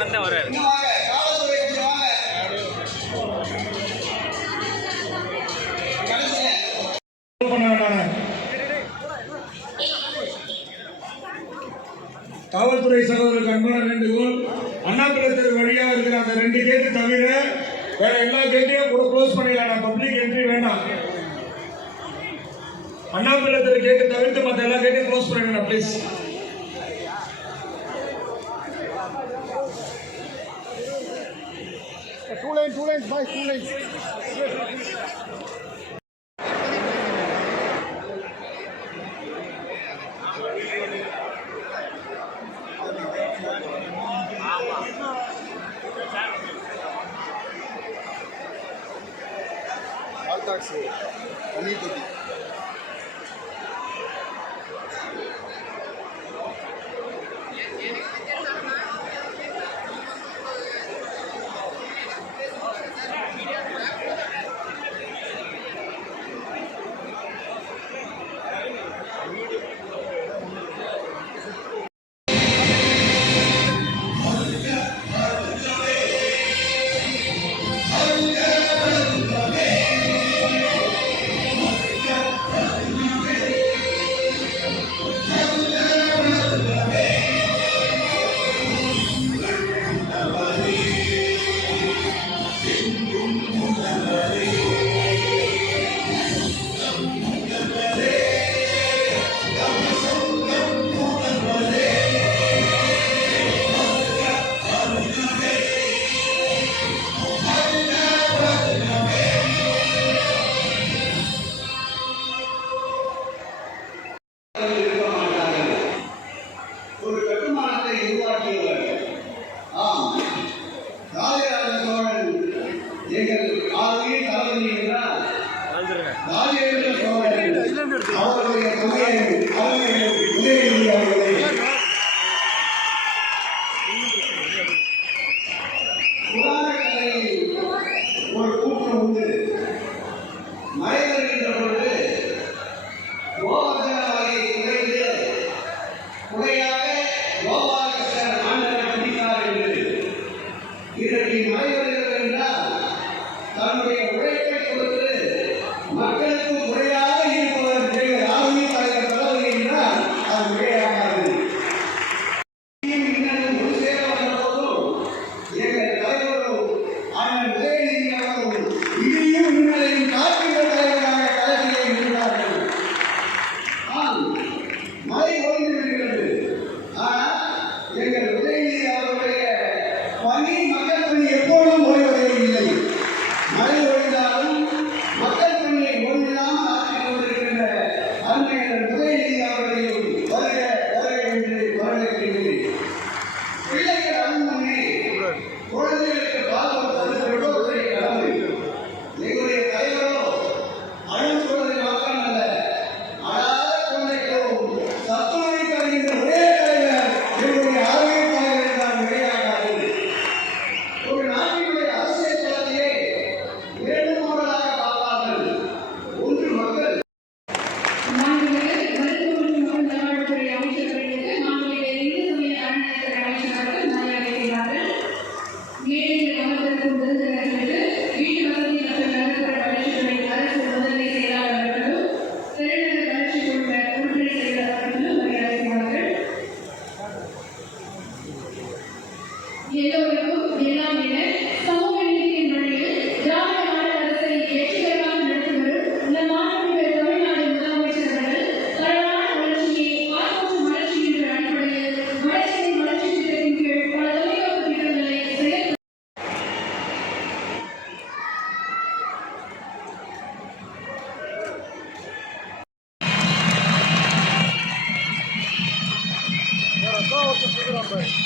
நடந்த வர்றாரு காவல்துறை சகோதரருக்கு அன்பான வேண்டுகோள் அண்ணா தெரு வழியாக இருக்கிற அந்த ரெண்டு கேட்டு தவிர வேற எல்லா கேட்டையும் கூட க்ளோஸ் பண்ணிடலாம். பப்ளிக் என்ட்ரி வேண்டாம். அண்ணா தெரு கேட்டு தவிர்த்து மற்ற எல்லா கேட்டையும் க்ளோஸ் பண்ணிடலாம் ப்ளீஸ் লেন্স দু লেন্স ভাই দু lens Right.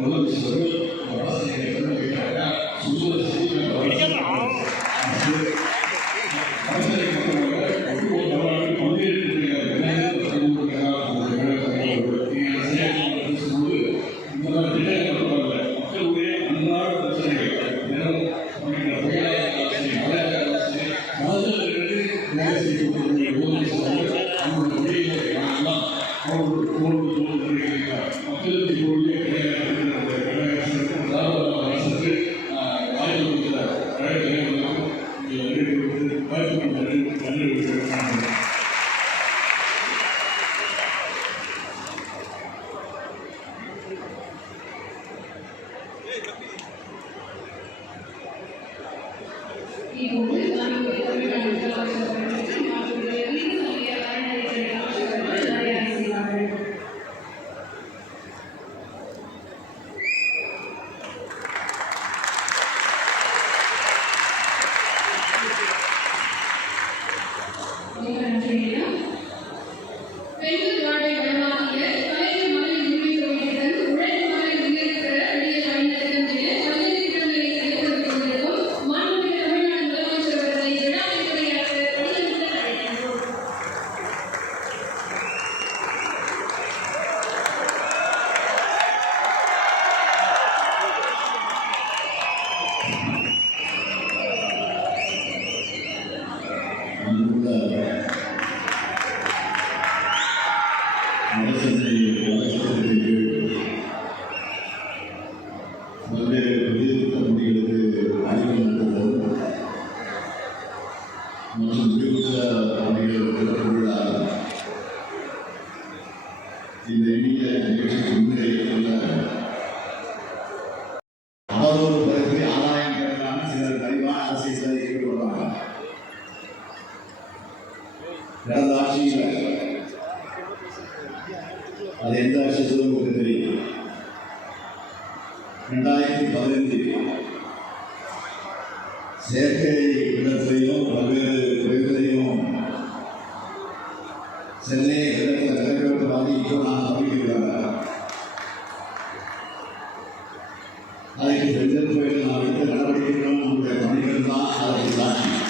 minutos, இந்த இனிய நிகழ்ச்சி முன்னிலையில் அவரோடு பிறகு ஆதாயம் கிடைக்கலான சிலர் கழிவான அது எந்த ஆட்சி தெரியும் ரெண்டாயிரத்தி பதினைந்து செயற்கை இடத்திலையும் பல்வேறு தொழில்களையும் சென்னை பாதிக்கோ நான் நம்பிக்கையில் அதற்கு செஞ்சிருப்பேன் நான் எடுத்த நடவடிக்கைகளும் நம்முடைய பணிகள் தான் அதற்கு சாட்சி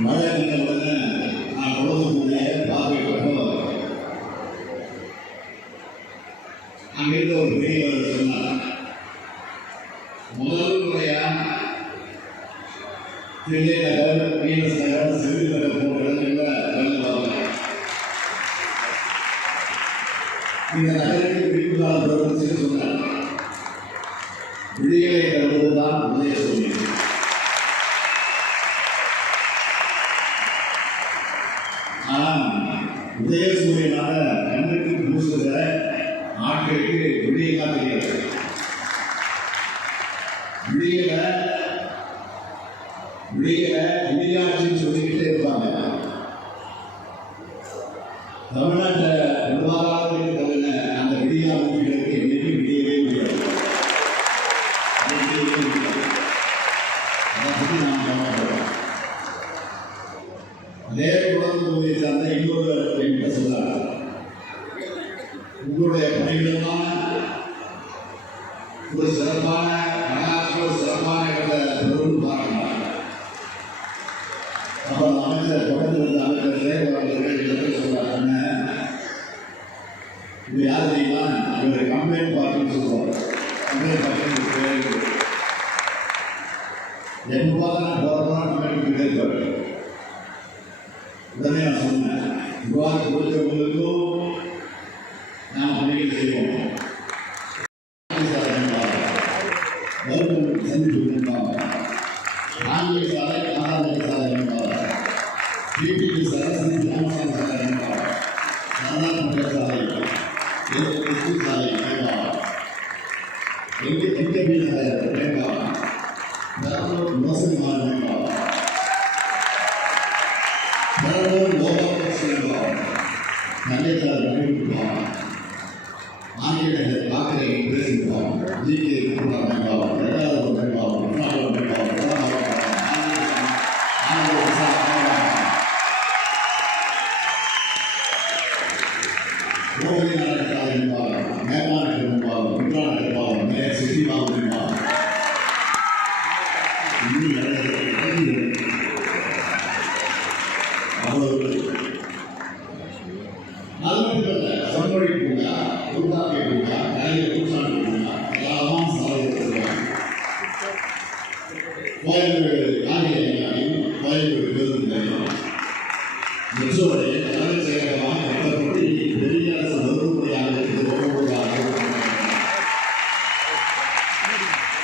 Mayan and உதய சூரியனாக கண்ணுக்கு பூசுகிற நாட்களுக்கு விடியலா தெரியாது விடியல விடியல விடியாட்சின்னு சொல்லிக்கிட்டே இருப்பாங்க. தமிழ்நாட்டில் நிர்வாகத்திற்கு தவிர அந்த விடியா ஊழியர்களுக்கு என்றைக்கும் விடியவே முடியாது. அதை பற்றி நாம் ಜನ್ಮವಾದನ ಗೌರವನ ಕಮಿಟಿ ಬಿಟ್ಟಿದ್ದಾರೆ உடனே நான் சொன்னேன் இவ்வாறு கொடுத்தவங்களுக்கும் நாம் பணியை செய்வோம் கவர்மெண்ட் சென்று இருந்தாங்க காங்கிரஸ் சாலை கர்நாடக சாலை இருந்தாங்க பிடிபி சாலை ஸ்ரீ ராமசாமி சாலை இருந்தாங்க சரணாத்மக சாலை கிறிஸ்து சாலை கேட்கலாம் எங்க எங்க வீடு சாலை கேட்கலாம் ஆங்கிலேயர்கள் காக்கரை பேசுகிறார் ஜிகே இரண்டாவது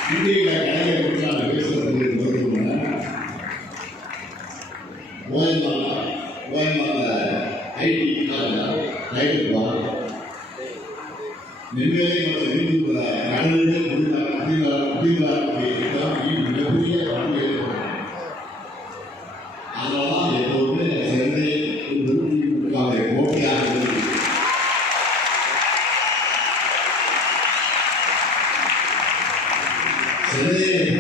Diga Amen.